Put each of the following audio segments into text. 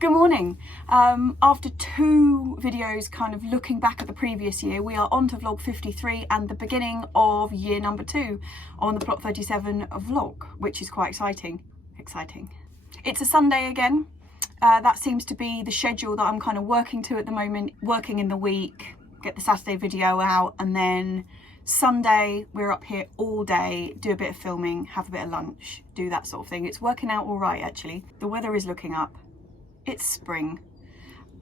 Good morning. After two videos kind of looking back at the previous year, we are on to vlog 53 and the beginning of year number 2 on the plot 37 vlog, which is quite exciting. It's a Sunday again. That seems to be the schedule that I'm kind of working to at the moment, working in the week, get the Saturday video out, and then Sunday we're up here all day, do a bit of filming, have a bit of lunch, do that sort of thing. It's working out all right actually. The weather is looking up. It's spring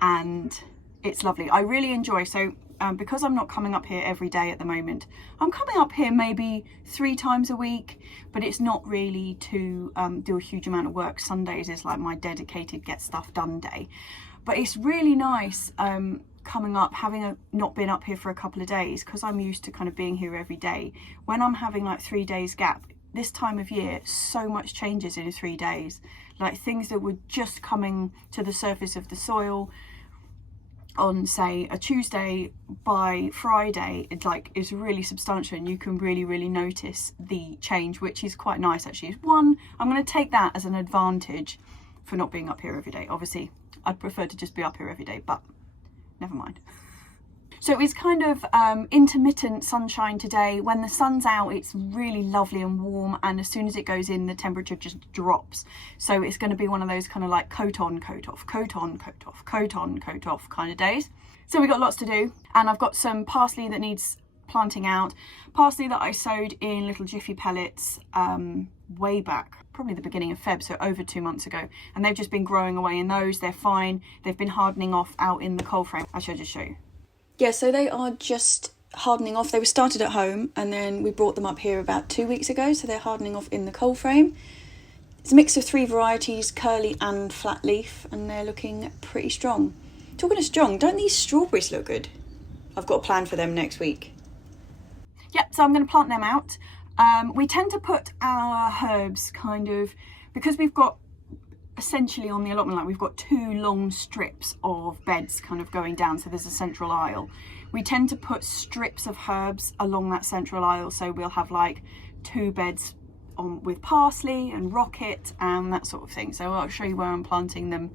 and it's lovely. I really enjoy, so because I'm not coming up here every day at the moment, I'm coming up here maybe 3 times a week, but it's not really to do a huge amount of work. Sundays is like my dedicated get stuff done day, but it's really nice coming up, having not been up here for a couple of days, because I'm used to kind of being here every day. When I'm having like 3 days gap, this time of year, so much changes in 3 days. Like things that were just coming to the surface of the soil on, say, a Tuesday, by Friday it like is really substantial, and you can really notice the change, which is quite nice actually. One, I'm going to take that as an advantage for not being up here every day. Obviously I'd prefer to just be up here every day, but never mind. So it's kind of intermittent sunshine today. When the sun's out, it's really lovely and warm, and as soon as it goes in, the temperature just drops. So it's going to be one of those kind of like coat on, coat off, coat on, coat off, coat on, coat off kind of days. So we've got lots to do, and I've got some parsley that needs planting out. Parsley that I sowed in little jiffy pellets way back, probably the beginning of Feb, so over 2 months ago, and they've just been growing away in those. They're fine. They've been hardening off out in the cold frame. I should just show you. Yeah, so they are just hardening off. They were started at home and then we brought them up here about 2 weeks ago, so they're hardening off in the cold frame. It's a mix of 3 varieties, curly and flat leaf, and they're looking pretty strong. Talking of strong, don't these strawberries look good? I've got a plan for them next week. Yep, so I'm going to plant them out. We tend to put our herbs kind of, because we've got essentially on the allotment, like we've got 2 long strips of beds kind of going down, so there's a central aisle. We tend to put strips of herbs along that central aisle, so we'll have like 2 beds on with parsley and rocket and that sort of thing. So I'll show you where I'm planting them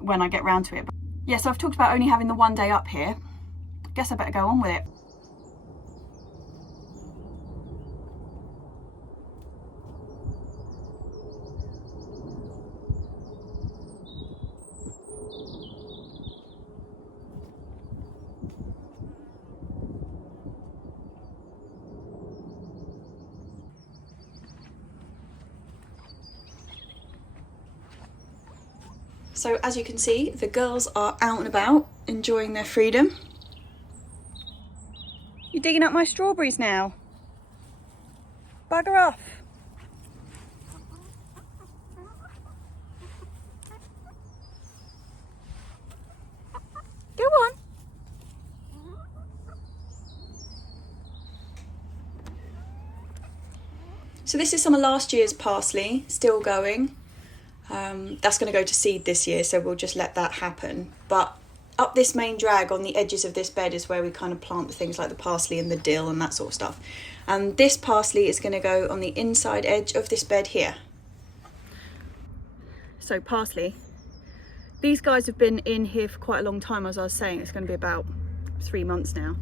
when I get round to it. But yeah, so I've talked about only having the 1 day up here. Guess I better go on with it. So as you can see, the girls are out and about, enjoying their freedom. You're digging up my strawberries now. Bugger off. Go on. So this is some of last year's parsley, still going. That's going to go to seed this year, so we'll just let that happen. But up this main drag on the edges of this bed is where we kind of plant the things like the parsley and the dill and that sort of stuff. And this parsley is going to go on the inside edge of this bed here. So parsley, these guys have been in here for quite a long time. As I was saying, it's going to be about 3 months now.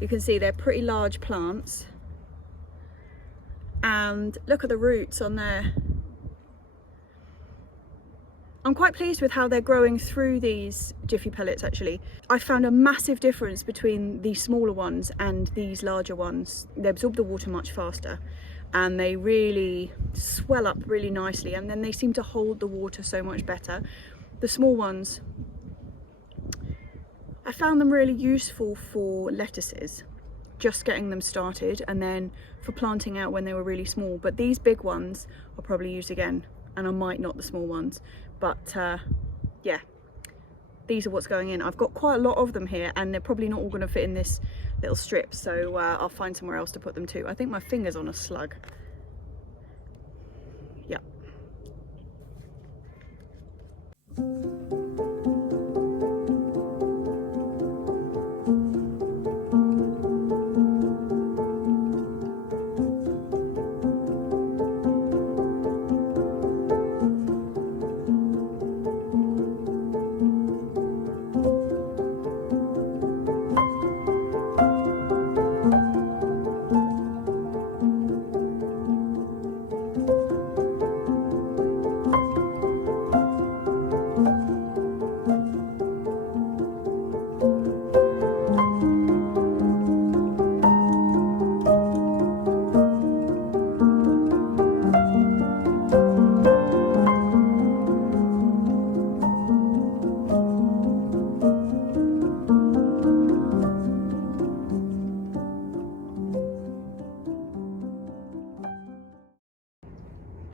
You can see they're pretty large plants, and look at the roots on there. I'm quite pleased with how they're growing through these jiffy pellets actually. I found a massive difference between these smaller ones and these larger ones. They absorb the water much faster and they really swell up really nicely, and then they seem to hold the water so much better. The small ones, I found them really useful for lettuces, just getting them started, and then for planting out when they were really small. But these big ones I'll probably use again, and I might not the small ones. But yeah, these are what's going in. I've got quite a lot of them here, and they're probably not all going to fit in this little strip, so I'll find somewhere else to put them to. I think my finger's on a slug. Yep.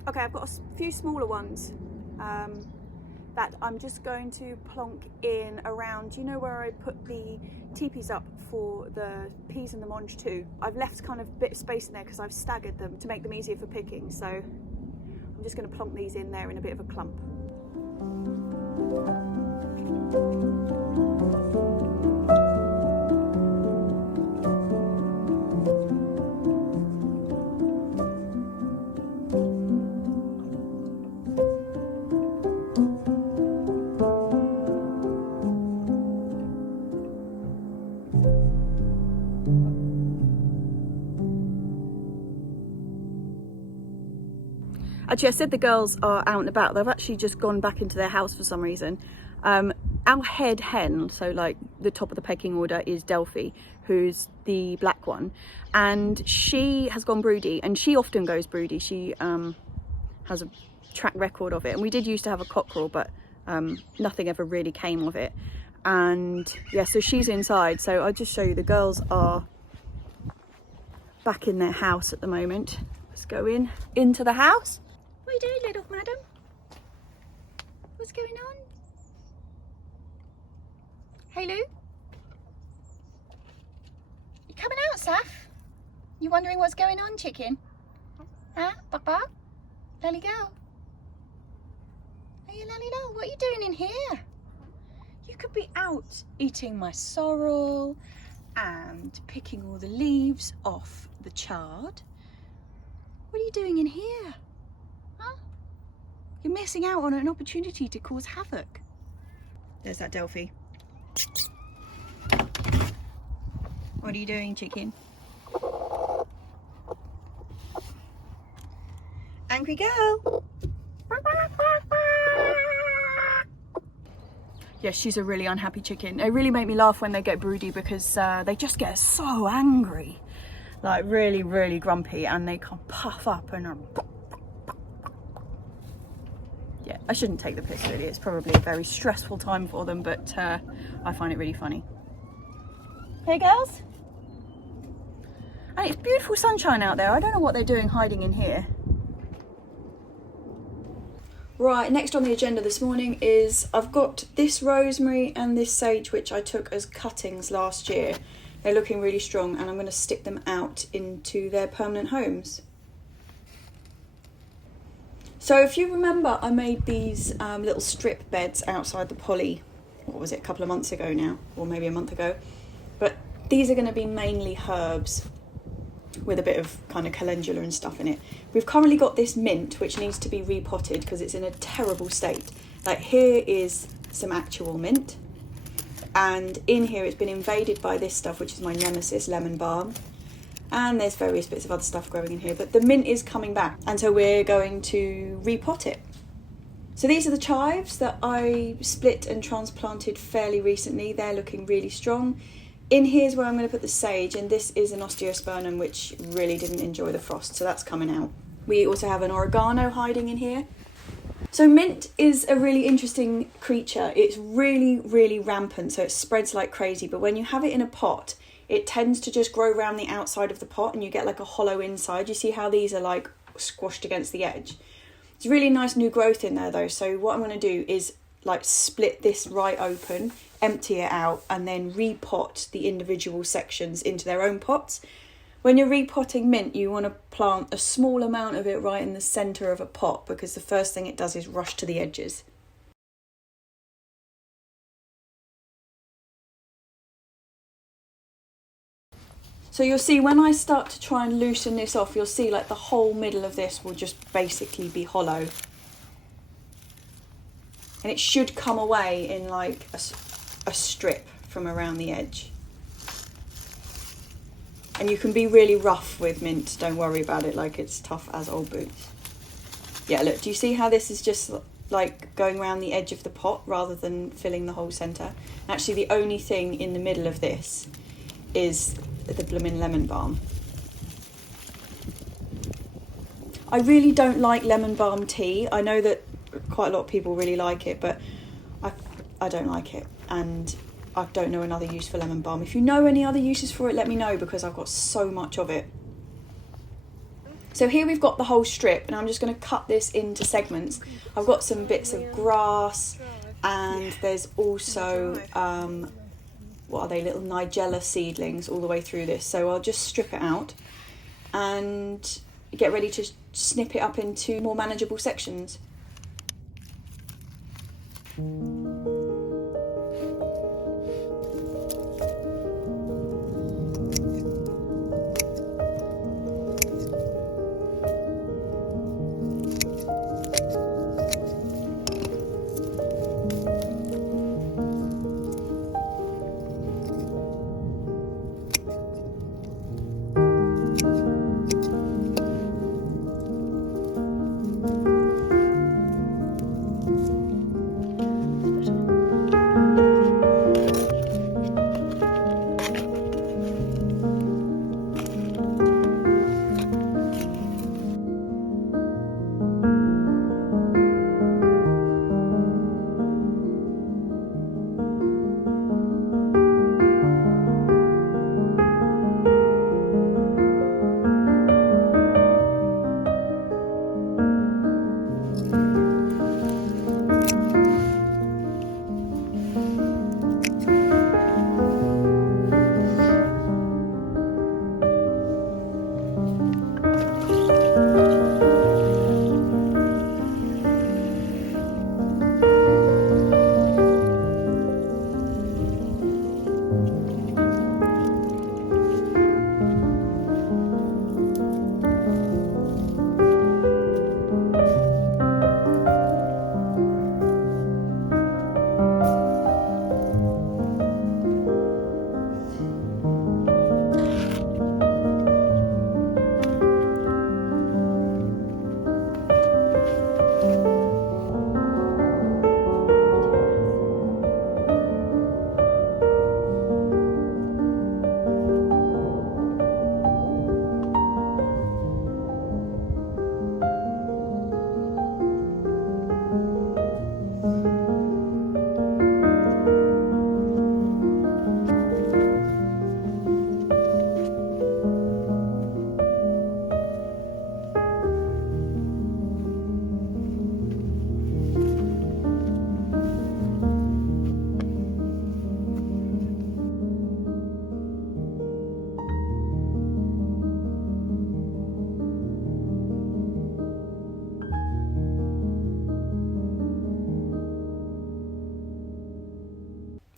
Okay, I've got a few smaller ones that I'm just going to plonk in around, you know where I put the teepees up for the peas and the mange too? I've left kind of a bit of space in there because I've staggered them to make them easier for picking, so I'm just going to plonk these in there in a bit of a clump. Actually, I said the girls are out and about. They've actually just gone back into their house for some reason. Our head hen, so like the top of the pecking order, is Delphi, who's the black one, and she has gone broody, and she often goes broody. She has a track record of it, and we did used to have a cockerel, but nothing ever really came of it. And yeah, so she's inside, so I'll just show you. The girls are back in their house at the moment. Let's go into the house. What are you doing, little madam? What's going on? Hey, Lou? You coming out, Saf? You wondering what's going on, chicken? Huh? Bark, bark? Lally girl? Hey, you lally girl, what are you doing in here? You could be out eating my sorrel and picking all the leaves off the chard. What are you doing in here? Huh? You're missing out on an opportunity to cause havoc. There's that Delphi. What are you doing, chicken? Angry girl. Yes, she's a really unhappy chicken. They really make me laugh when they get broody because they just get so angry. Like really, really grumpy, and they can puff up and yeah, I shouldn't take the piss really. It's probably a very stressful time for them, but I find it really funny. Hey girls. And it's beautiful sunshine out there. I don't know what they're doing hiding in here. Right, next on the agenda this morning is I've got this rosemary and this sage, which I took as cuttings last year. They're looking really strong, and I'm going to stick them out into their permanent homes. So if you remember, I made these little strip beds outside the poly, what was it, a couple of months ago now, or maybe a month ago. But these are going to be mainly herbs with a bit of kind of calendula and stuff in it. We've currently got this mint, which needs to be repotted because it's in a terrible state. Like here is some actual mint. And in here it's been invaded by this stuff, which is my nemesis, lemon balm. And there's various bits of other stuff growing in here, but the mint is coming back, and so we're going to repot it. So these are the chives that I split and transplanted fairly recently. They're looking really strong. In here's where I'm going to put the sage, and this is an osteospermum which really didn't enjoy the frost, so that's coming out. We also have an oregano hiding in here. So mint is a really interesting creature. It's really, really rampant, so it spreads like crazy, but when you have it in a pot, it tends to just grow around the outside of the pot and you get like a hollow inside. You see how these are like squashed against the edge? It's really nice new growth in there though, so what I'm going to do is like split this right open, empty it out, and then repot the individual sections into their own pots. When you're repotting mint, you want to plant a small amount of it right in the centre of a pot, because the first thing it does is rush to the edges. So you'll see when I start to try and loosen this off, you'll see like the whole middle of this will just basically be hollow. And it should come away in like a strip from around the edge. And you can be really rough with mint, don't worry about it, like it's tough as old boots. Yeah, look, do you see how this is just like going around the edge of the pot rather than filling the whole centre? Actually, the only thing in the middle of this is the bloomin' lemon balm. I really don't like lemon balm tea. I know that quite a lot of people really like it, but I don't like it, and I don't know another use for lemon balm. If you know any other uses for it, let me know, because I've got so much of it. So here we've got the whole strip, and I'm just going to cut this into segments. I've got some bits of grass, and there's also, what are they, little nigella seedlings all the way through this. So I'll just strip it out and get ready to snip it up into more manageable sections.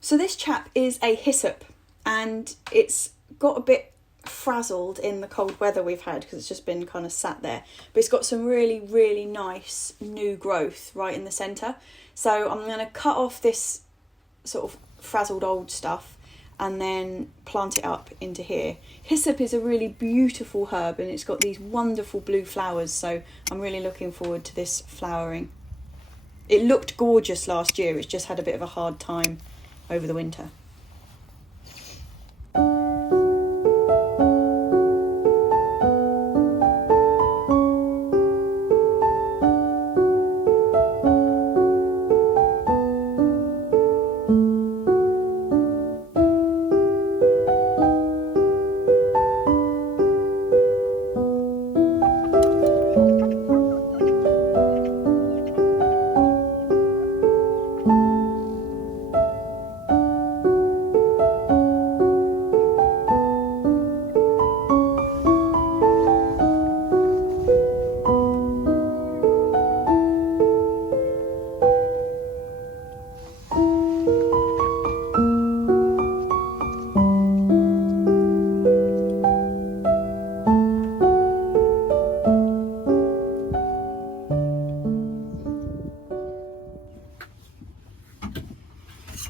So this chap is a hyssop, and it's got a bit frazzled in the cold weather we've had because it's just been kind of sat there, but it's got some really nice new growth right in the centre. So I'm going to cut off this sort of frazzled old stuff and then plant it up into here. Hyssop is a really beautiful herb, and it's got these wonderful blue flowers, so I'm really looking forward to this flowering. It looked gorgeous last year, it's just had a bit of a hard time over the winter.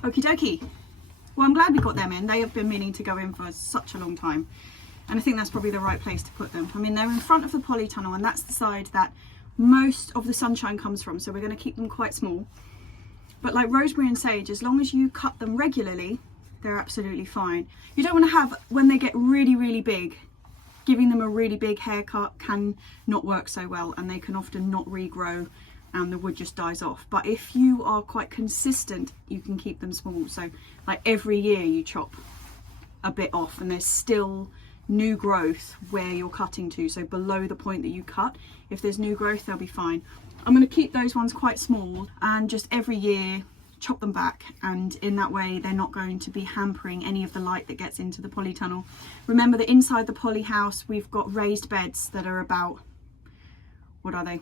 Okie dokie. Well, I'm glad we got them in. They have been meaning to go in for such a long time. And I think that's probably the right place to put them. I mean, they're in front of the polytunnel, and that's the side that most of the sunshine comes from. So we're going to keep them quite small. But like rosemary and sage, as long as you cut them regularly, they're absolutely fine. You don't want to have, when they get really big, giving them a really big haircut can not work so well, and they can often not regrow and the wood just dies off. But if you are quite consistent, you can keep them small. So like every year you chop a bit off, and there's still new growth where you're cutting to, so below the point that you cut. If there's new growth, they'll be fine. I'm going to keep those ones quite small and just every year chop them back, and in that way they're not going to be hampering any of the light that gets into the polytunnel. Remember that inside the poly house we've got raised beds that are about, what are they,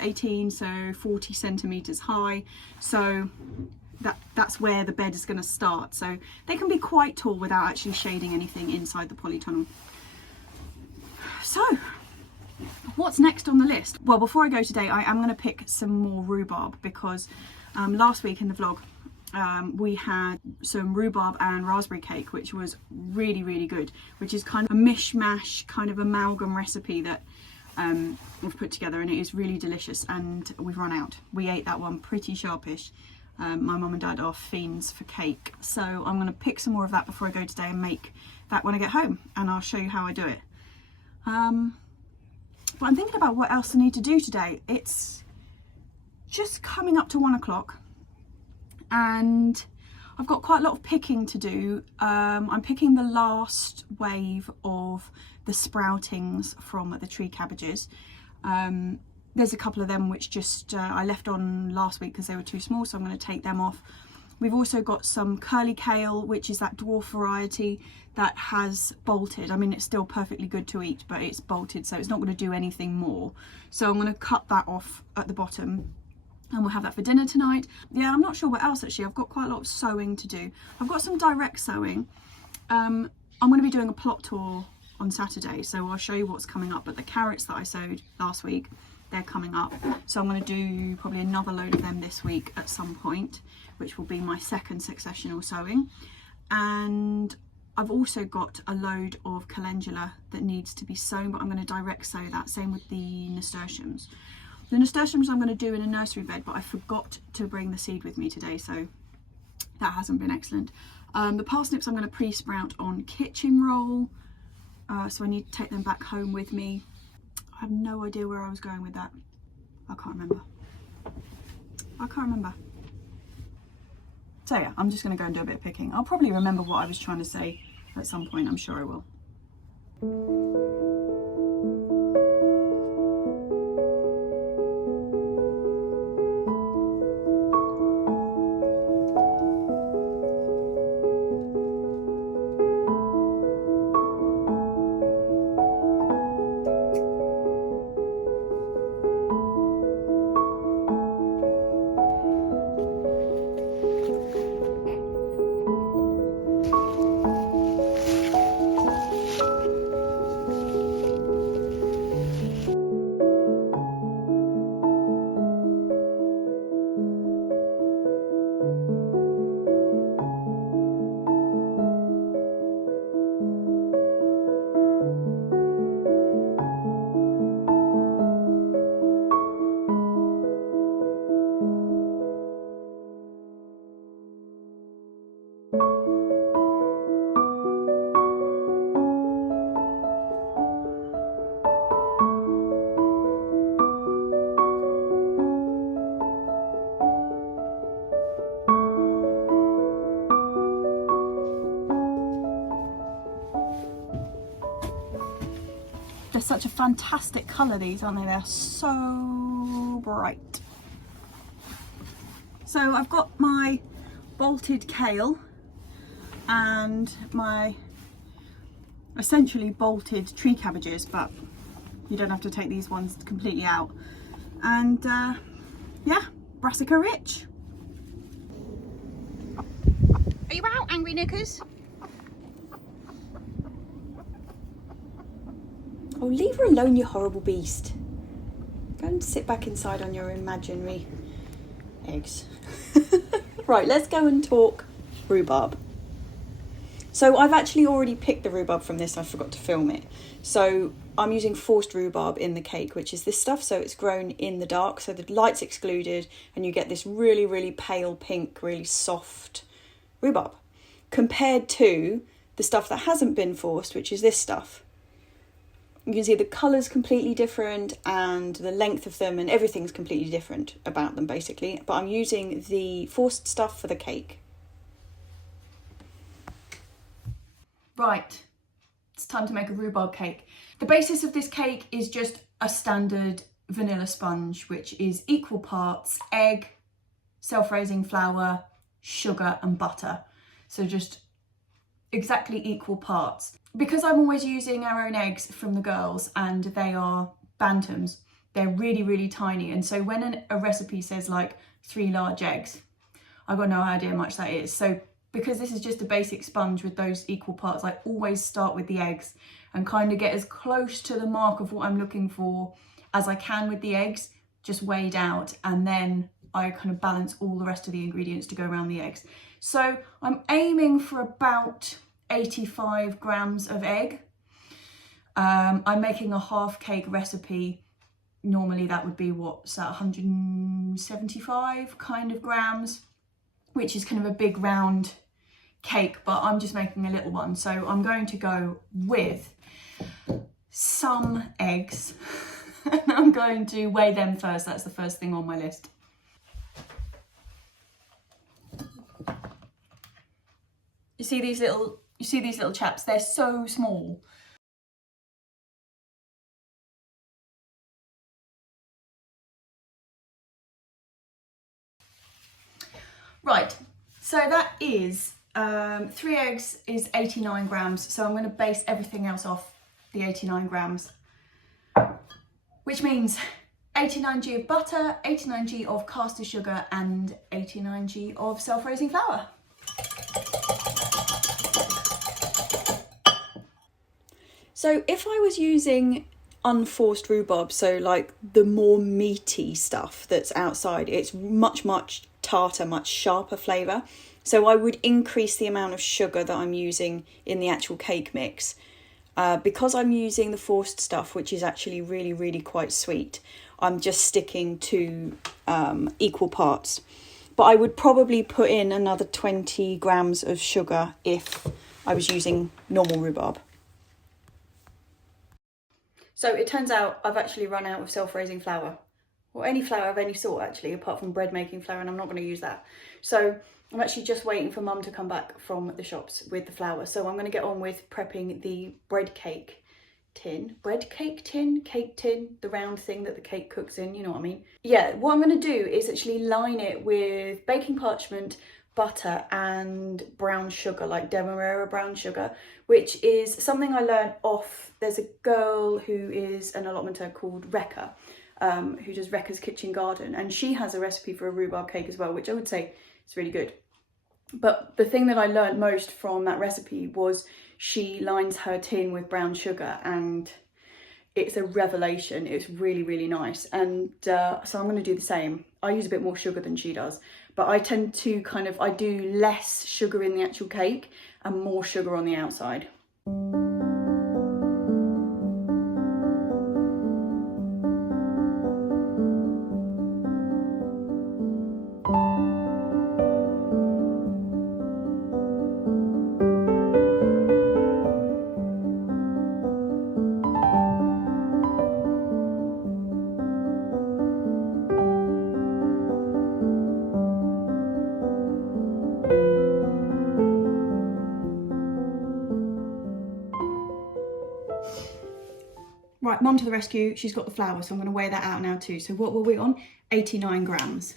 18, so 40 centimeters high, so that's where the bed is going to start, so they can be quite tall without actually shading anything inside the polytunnel. So what's next on the list? Well, before I go today, I am going to pick some more rhubarb, because last week in the vlog we had some rhubarb and raspberry cake, which was really good, which is kind of a mishmash, kind of amalgam recipe that we've put together, and it is really delicious, and we've run out. We ate that one pretty sharpish. My mum and dad are fiends for cake, so I'm going to pick some more of that before I go today and make that when I get home, and I'll show you how I do it. But I'm thinking about what else I need to do today. It's just coming up to 1 o'clock and I've got quite a lot of picking to do. I'm picking the last wave of the sproutings from the tree cabbages. There's a couple of them which just I left on last week because they were too small, so I'm going to take them off. We've also got some curly kale, which is that dwarf variety that has bolted. I mean, it's still perfectly good to eat, but it's bolted, so it's not going to do anything more. So I'm going to cut that off at the bottom, and we'll have that for dinner tonight. Yeah, I'm not sure what else actually. I've got quite a lot of sowing to do. I've got some direct sowing. I'm going to be doing a plot tour on Saturday, so I'll show you what's coming up. But the carrots that I sowed last week, they're coming up, so I'm going to do probably another load of them this week at some point, which will be my second successional sowing. And I've also got a load of calendula that needs to be sown, but I'm going to direct sow that. Same with the nasturtiums. The nasturtiums I'm going to do in a nursery bed, but I forgot to bring the seed with me today, so that hasn't been excellent. The parsnips I'm going to pre-sprout on kitchen roll, so I need to take them back home with me. I have no idea where I was going with that. I can't remember. So yeah, I'm just going to go and do a bit of picking. I'll probably remember what I was trying to say at some point, I'm sure I will. They're such a fantastic colour, these, aren't they? They're so bright. So I've got my bolted kale and my essentially bolted tree cabbages, but you don't have to take these ones completely out. And yeah, brassica rich. Are you out, angry knickers? Oh, leave her alone, you horrible beast. Go and sit back inside on your imaginary eggs. Right, let's go and talk rhubarb. So I've actually already picked the rhubarb from this. I forgot to film it. So I'm using forced rhubarb in the cake, which is this stuff. So it's grown in the dark, so the light's excluded, and you get this really pale pink, really soft rhubarb, compared to the stuff that hasn't been forced, which is this stuff. You can see the colour's completely different, and the length of them and everything's completely different about them, basically. But I'm using the forced stuff for the cake. Right, It's time to make a rhubarb cake. The basis of this cake is just a standard vanilla sponge, which is equal parts egg, self-raising flour, sugar and butter. So just exactly equal parts. Because I'm always using our own eggs from the girls and they are bantams, they're really, really tiny. And so when a recipe says like 3 large eggs, I've got no idea how much that is. So because this is just a basic sponge with those equal parts, I always start with the eggs and kind of get as close to the mark of what I'm looking for as I can with the eggs, just weighed out, and then I kind of balance all the rest of the ingredients to go around the eggs. So I'm aiming for about 85 grams of egg. I'm making a half cake recipe. Normally that would be what's that, 175 kind of grams, which is kind of a big round cake, but I'm just making a little one. So I'm going to go with some eggs and I'm going to weigh them first. That's the first thing on my list. You see these little chaps? They're so small. Right, so that is 3 eggs is 89 grams. So I'm going to base everything else off the 89 grams, which means 89g of butter, 89g of caster sugar and 89g of self-raising flour. So if I was using unforced rhubarb, so like the more meaty stuff that's outside, it's much tartar, much sharper flavour. So I would increase the amount of sugar that I'm using in the actual cake mix. Because I'm using the forced stuff, which is actually really quite sweet, I'm just sticking to equal parts. But I would probably put in another 20 grams of sugar if I was using normal rhubarb. So it turns out I've actually run out of self-raising flour, or any flour of any sort actually, apart from bread making flour, and I'm not going to use that. So I'm actually just waiting for Mum to come back from the shops with the flour. So I'm going to get on with prepping the cake tin, the round thing that the cake cooks in, you know what I mean? Yeah, what I'm going to do is actually line it with baking parchment, butter and brown sugar, like demerara brown sugar, which is something I learned off, there's a girl who is an allotmenter called Rekka, who does Rekka's Kitchen Garden, and she has a recipe for a rhubarb cake as well, which I would say is really good. But the thing that I learned most from that recipe was she lines her tin with brown sugar, and it's a revelation. It's really nice. And so I'm going to do the same. I use a bit more sugar than she does, but I tend to I do less sugar in the actual cake and more sugar on the outside. Right, Mum to the rescue. She's got the flour, so I'm going to weigh that out now too. So what were we on? 89 grams.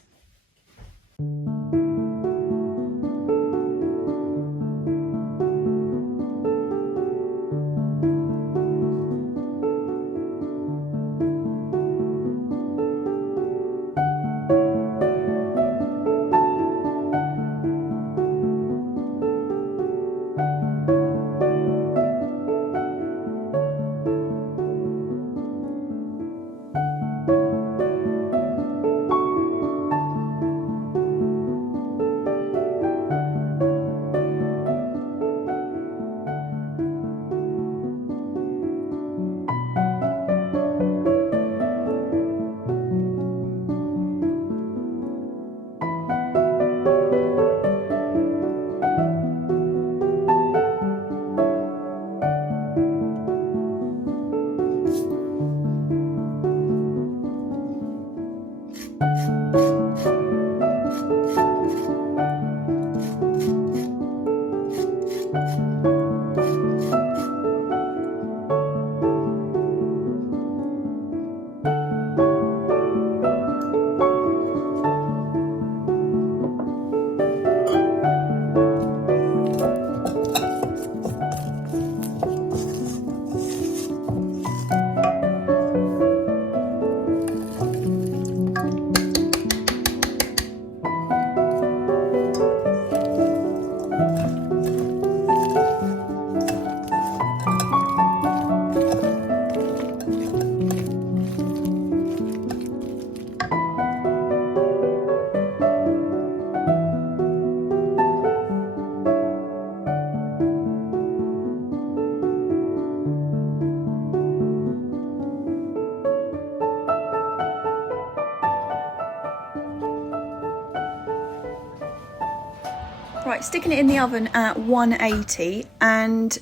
Right, sticking it in the oven at 180, and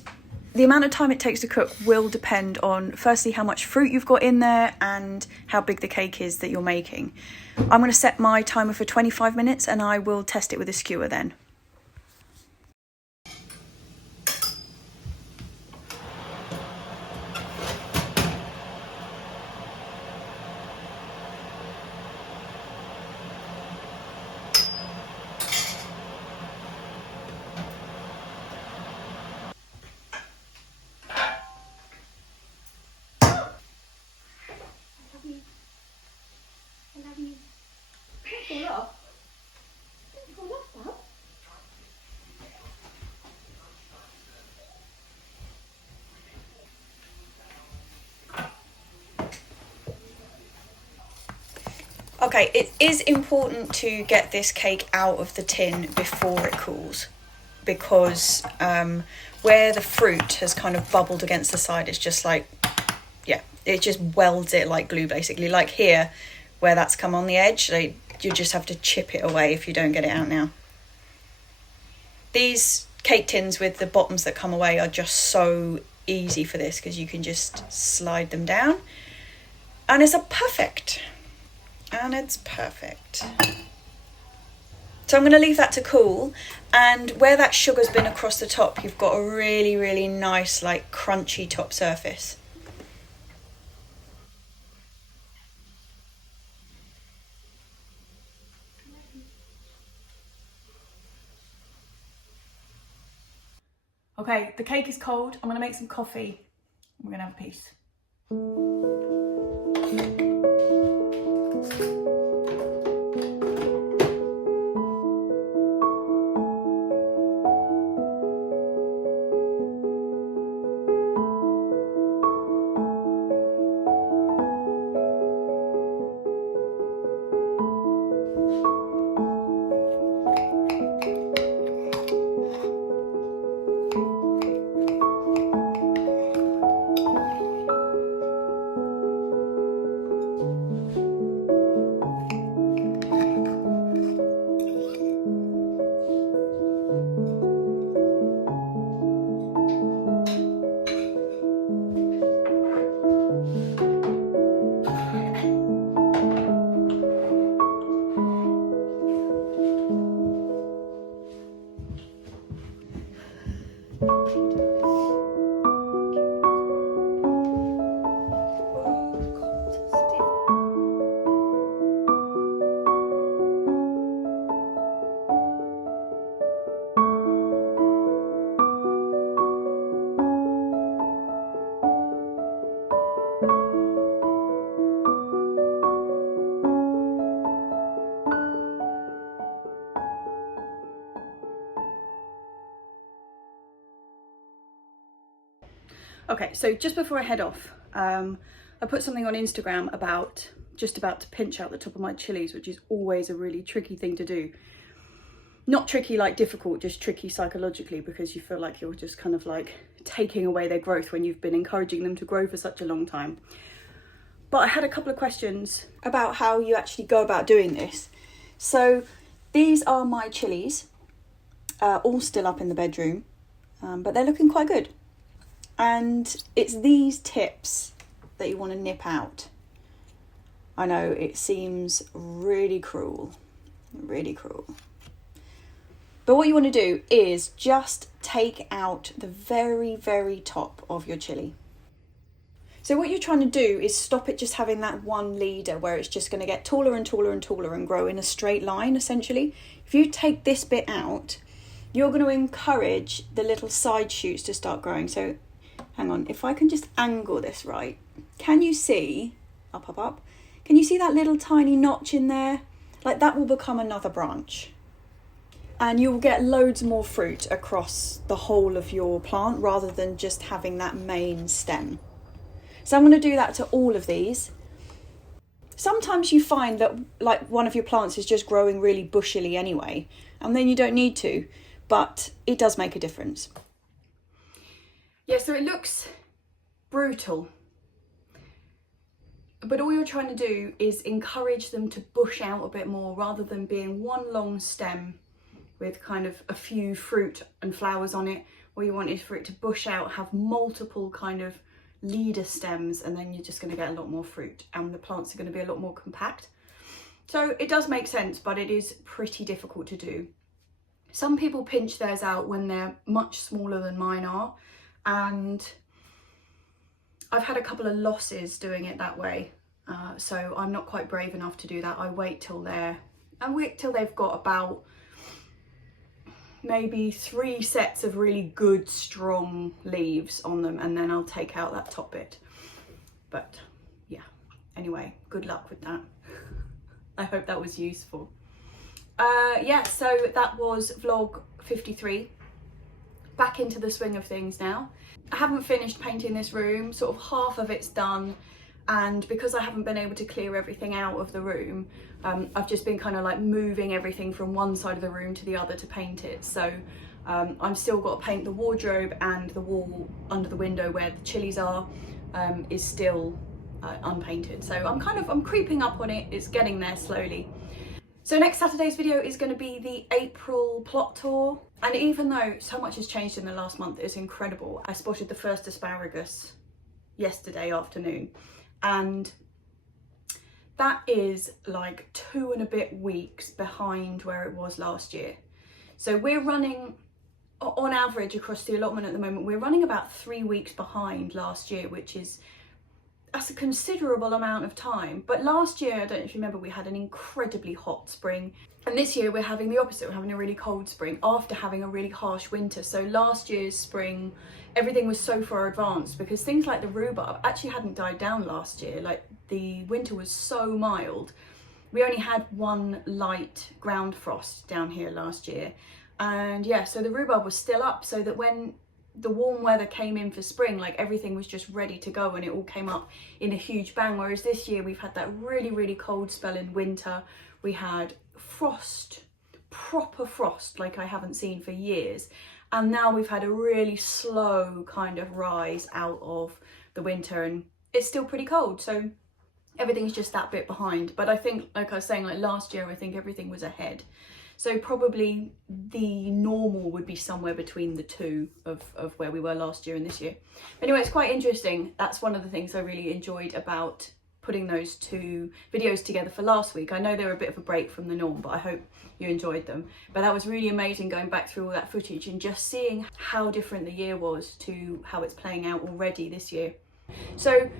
the amount of time it takes to cook will depend on, firstly, how much fruit you've got in there and how big the cake is that you're making. I'm going to set my timer for 25 minutes and I will test it with a skewer then. Okay, it is important to get this cake out of the tin before it cools, because where the fruit has kind of bubbled against the side, it's just like, yeah, it just welds it like glue basically. Like here, where that's come on the edge, you just have to chip it away if you don't get it out now. These cake tins with the bottoms that come away are just so easy for this, because you can just slide them down and it's perfect. And it's perfect. So I'm going to leave that to cool, and where that sugar's been across the top, you've got a really, really nice, like, crunchy top surface. Okay, the cake is cold. I'm going to make some coffee. We're going to have a piece. Okay, so just before I head off, I put something on Instagram about to pinch out the top of my chilies, which is always a really tricky thing to do. Not tricky like difficult, just tricky psychologically, because you feel like you're just kind of like taking away their growth when you've been encouraging them to grow for such a long time. But I had a couple of questions about how you actually go about doing this. So these are my chilies, all still up in the bedroom, but they're looking quite good. And it's these tips that you want to nip out. I know it seems really cruel, really cruel. But what you want to do is just take out the very, very top of your chilli. So what you're trying to do is stop it just having that one leader where it's just going to get taller and taller and taller and grow in a straight line, essentially. If you take this bit out, you're going to encourage the little side shoots to start growing. So hang on, if I can just angle this right, can you see, up, can you see that little tiny notch in there? Like that will become another branch. And you'll get loads more fruit across the whole of your plant rather than just having that main stem. So I'm going to do that to all of these. Sometimes you find that like one of your plants is just growing really bushily anyway, and then you don't need to, but it does make a difference. Yeah, so it looks brutal, but all you're trying to do is encourage them to bush out a bit more rather than being one long stem with kind of a few fruit and flowers on it, or you wanted for it to bush out, have multiple kind of leader stems, and then you're just going to get a lot more fruit and the plants are going to be a lot more compact. So it does make sense, but it is pretty difficult to do. Some people pinch theirs out when they're much smaller than mine are, and I've had a couple of losses doing it that way. So I'm not quite brave enough to do that. I wait till they've got about maybe 3 sets of really good strong leaves on them, and then I'll take out that top bit. But yeah, anyway, good luck with that. I hope that was useful. Yeah, so that was vlog 53. Back into the swing of things now. I haven't finished painting this room, sort of half of it's done, and because I haven't been able to clear everything out of the room, I've just been kind of like moving everything from one side of the room to the other to paint it. So I'm still got to paint the wardrobe, and the wall under the window where the chillies are is still unpainted. So I'm creeping up on it. It's getting there slowly. So next Saturday's video is going to be the April plot tour, and even though so much has changed in the last month, it's incredible. I spotted the first asparagus yesterday afternoon, and that is like 2 and a bit weeks behind where it was last year. So we're running, on average across the allotment at the moment, we're running about 3 weeks behind last year, which is, that's a considerable amount of time. But last year, I don't know if you remember, we had an incredibly hot spring, and this year we're having the opposite. We're having a really cold spring after having a really harsh winter. So last year's spring, everything was so far advanced because things like the rhubarb actually hadn't died down last year. Like, the winter was so mild. We only had 1 light ground frost down here last year, and yeah, so the rhubarb was still up, so that when the warm weather came in for spring, like, everything was just ready to go and it all came up in a huge bang. Whereas this year we've had that really cold spell in winter. We had frost, proper frost, like I haven't seen for years, and now we've had a really slow kind of rise out of the winter, and it's still pretty cold, so everything's just that bit behind. But I think, like I was saying, like last year I think everything was ahead. So probably the normal would be somewhere between the two of where we were last year and this year. But anyway, it's quite interesting. That's one of the things I really enjoyed about putting those 2 videos together for last week. I know they were a bit of a break from the norm, but I hope you enjoyed them. But that was really amazing, going back through all that footage and just seeing how different the year was to how it's playing out already this year. So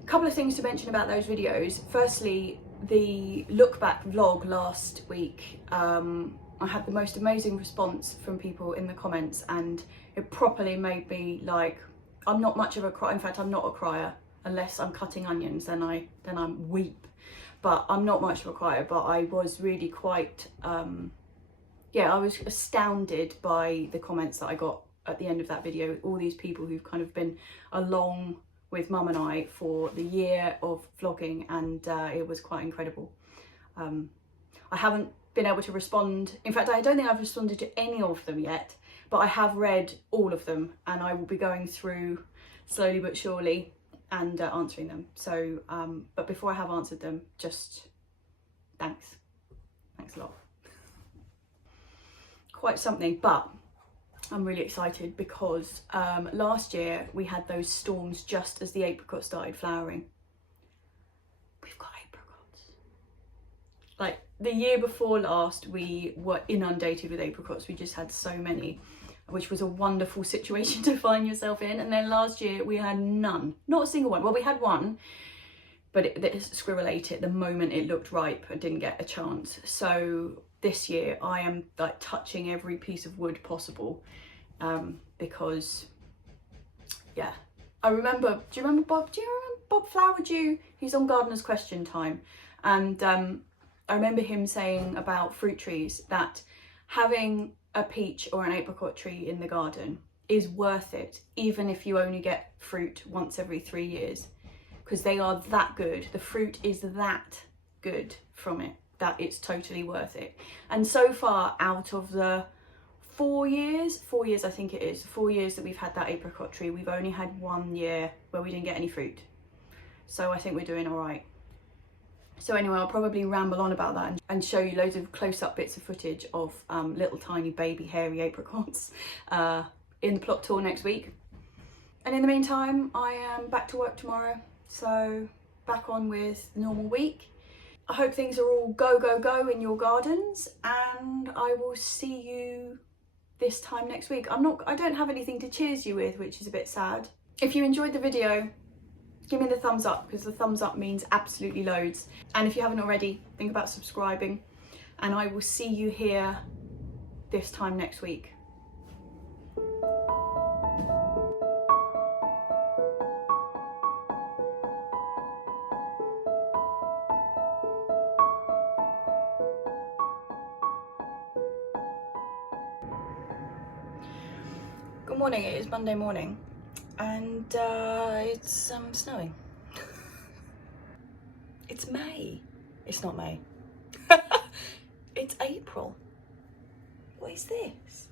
a couple of things to mention about those videos. Firstly, the look back vlog last week, I had the most amazing response from people in the comments, and it properly made me like, I'm not much of a crier. In fact, I'm not a crier unless I'm cutting onions, then I weep. But I'm not much of a crier, but I was really quite yeah, I was astounded by the comments that I got at the end of that video. All these people who've kind of been along with Mum and I for the year of vlogging, and it was quite incredible. I haven't been able to respond. In fact, I don't think I've responded to any of them yet, but I have read all of them, and I will be going through slowly but surely and answering them. So, but before I have answered them, just thanks a lot. Quite something, but I'm really excited because last year we had those storms just as the apricots started flowering. We've got apricots. Like, the year before last we were inundated with apricots. We just had so many, which was a wonderful situation to find yourself in. And then last year we had none, not a single one. Well, we had one, but it squirrel ate it the moment it looked ripe and didn't get a chance. So this year I am like touching every piece of wood possible, because yeah, I remember, do you remember Bob? Do you remember Bob Flowerdew? He's on Gardener's Question Time, and I remember him saying about fruit trees that having a peach or an apricot tree in the garden is worth it, even if you only get fruit once every 3 years, because they are that good. The fruit is that good from it that it's totally worth it. And so far, out of the 4 years I think it is, 4 years that we've had that apricot tree, we've only had 1 year where we didn't get any fruit. So I think we're doing all right. So anyway, I'll probably ramble on about that and show you loads of close-up bits of footage of little tiny baby hairy apricots in the plot tour next week. And in the meantime, I am back to work tomorrow, so back on with the normal week. I hope things are all go, go, go in your gardens, and I will see you this time next week. I don't have anything to cheers you with, which is a bit sad. If you enjoyed the video, give me the thumbs up, because the thumbs up means absolutely loads. And if you haven't already, think about subscribing, and I will see you here this time next week. Good morning, it is Monday morning, and it's snowing. It's May. It's not May. It's April. What is this?